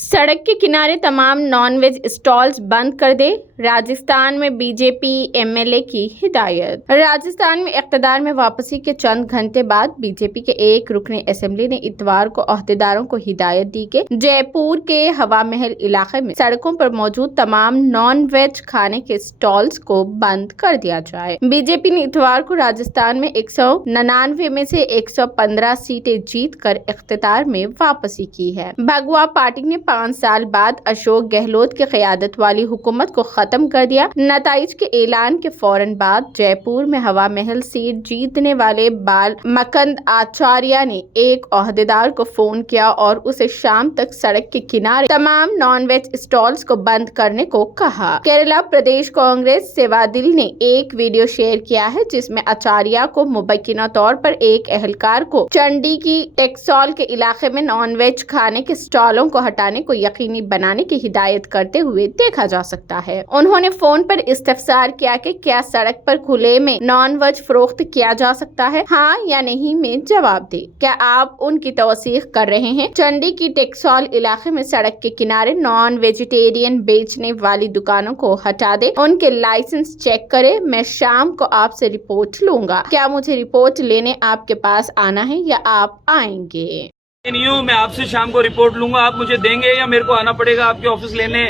सड़क के किनारे तमाम नॉनवेज स्टॉल्स बंद कर दे। राजस्थान में बीजेपी एमएलए की हिदायत। राजस्थान में इक़्तिदार में वापसी के चंद घंटे बाद बीजेपी के एक रुकने असेंबली ने इतवार को अहदेदारों को हिदायत दी कि जयपुर के हवा महल इलाके में सड़कों पर मौजूद तमाम नॉन-वेज खाने के स्टॉल्स को बंद कर दिया जाए। बीजेपी ने इतवार को राजस्थान में 199 में से 115 सीटें जीतकर इक़्तिदार में वापसी की है। भगवा पार्टी ने 5 साल बाद अशोक गहलोत की क़यादत वाली हुकूमत को खत्म कर दिया। नताइज के ऐलान के फौरन बाद जयपुर में हवा महल सीट जीतने वाले बाल मकंद आचार्य ने एक ओहदेदार को फोन किया और उसे शाम तक सड़क के किनारे तमाम नॉनवेज स्टॉल्स को बंद करने को कहा। केरला प्रदेश कांग्रेस सेवादिल ने एक वीडियो शेयर किया है जिसमें आचार्य को मुबैना तौर पर एक एहलकार को चंडी की टेक्सॉल के इलाके में नॉनवेज खाने के स्टॉलों को हटाने को यकीनी बनाने की हिदायत करते हुए देखा जा सकता है। उन्होंने फोन पर इस्तफसार किया कि क्या सड़क पर खुले में नॉन वेज फरोख्त किया जा सकता है, हाँ या नहीं में जवाब दे। क्या आप उनकी तौसीक कर रहे हैं? चंडी की टेक्सॉल इलाके में सड़क के किनारे नॉन वेजिटेरियन बेचने वाली दुकानों को हटा दे, उनके लाइसेंस चेक करे। मैं शाम को आपसे रिपोर्ट लूंगा। क्या मुझे रिपोर्ट लेने आपके पास आना है या आप आएंगे? नहीं हूँ, मैं आपसे शाम को रिपोर्ट लूंगा। आप मुझे देंगे या मेरे को आना पड़ेगा आपके ऑफिस लेने?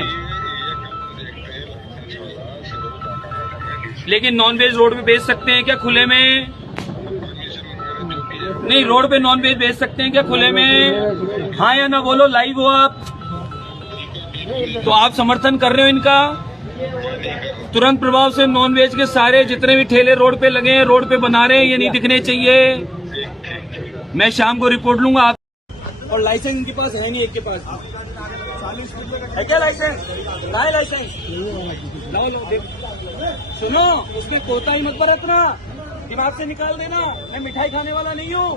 लेकिन नॉनवेज रोड पे बेच सकते हैं क्या खुले में? नहीं, रोड पे नॉनवेज बेच सकते हैं क्या खुले में? हाँ या ना बोलो, लाइव हो आप। तो आप समर्थन कर रहे हो इनका? तुरंत प्रभाव से नॉनवेज के सारे जितने भी ठेले रोड पे लगे हैं, रोड पे बना रहे हैं, ये नहीं दिखने चाहिए। मैं शाम को रिपोर्ट लूंगा आप। और लाइसेंस इनके पास है नहीं, एक के पास है क्या लाइसेंस? कहाँ है लाइसेंस? लाओ लो, देख सुनो, उसमें कोताही मत बरतना, दिमाग से निकाल देना। मैं मिठाई खाने वाला नहीं हूँ।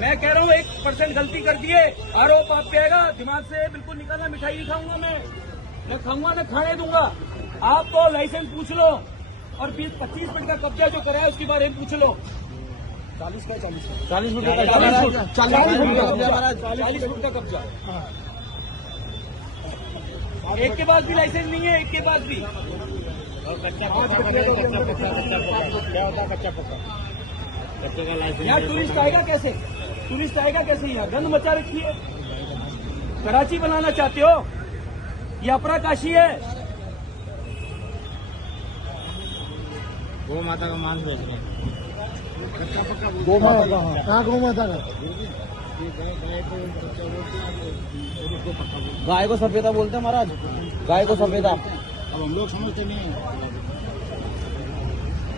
मैं कह रहा हूँ 1% गलती कर दिए, आरोप आप पे आएगा। दिमाग से बिल्कुल निकालना। मिठाई नहीं खाऊंगा मैं खाऊंगा ना खाने दूंगा। आप तो लाइसेंस पूछ लो और 25 मिनट का कब्जा जो कराया उसके बारे में पूछ लो। 40 फुट का कब्जा। एक के पास भी लाइसेंस नहीं है, एक के पास भी। यहाँ टूरिस्ट आएगा कैसे? टूरिस्ट आएगा कैसे? यहाँ गंद मचा रखी है। कराची बनाना चाहते हो? ये अपरा काशी है। गौ माता का मांस बेच रहे हैं। गौ माता का? हाँ, गौ माता का। गाय को सफेदा बोलते हैं महाराज, गाय को सफेदा। अब हम लोग समझते नहीं है।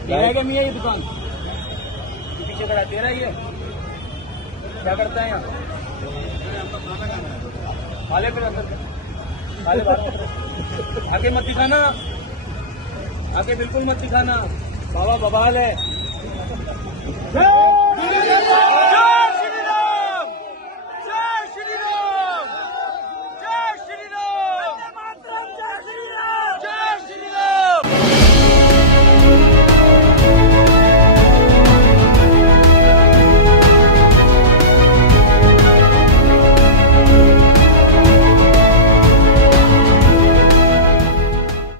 तेरा मियाँ ये दुकान पीछे खड़ा तेरा ही है। क्या करता है यहाँ? खाले फिर अंदर खाले बात। आगे मत दिखाना, आगे बिल्कुल मत दिखाना। बाबा बवाल है।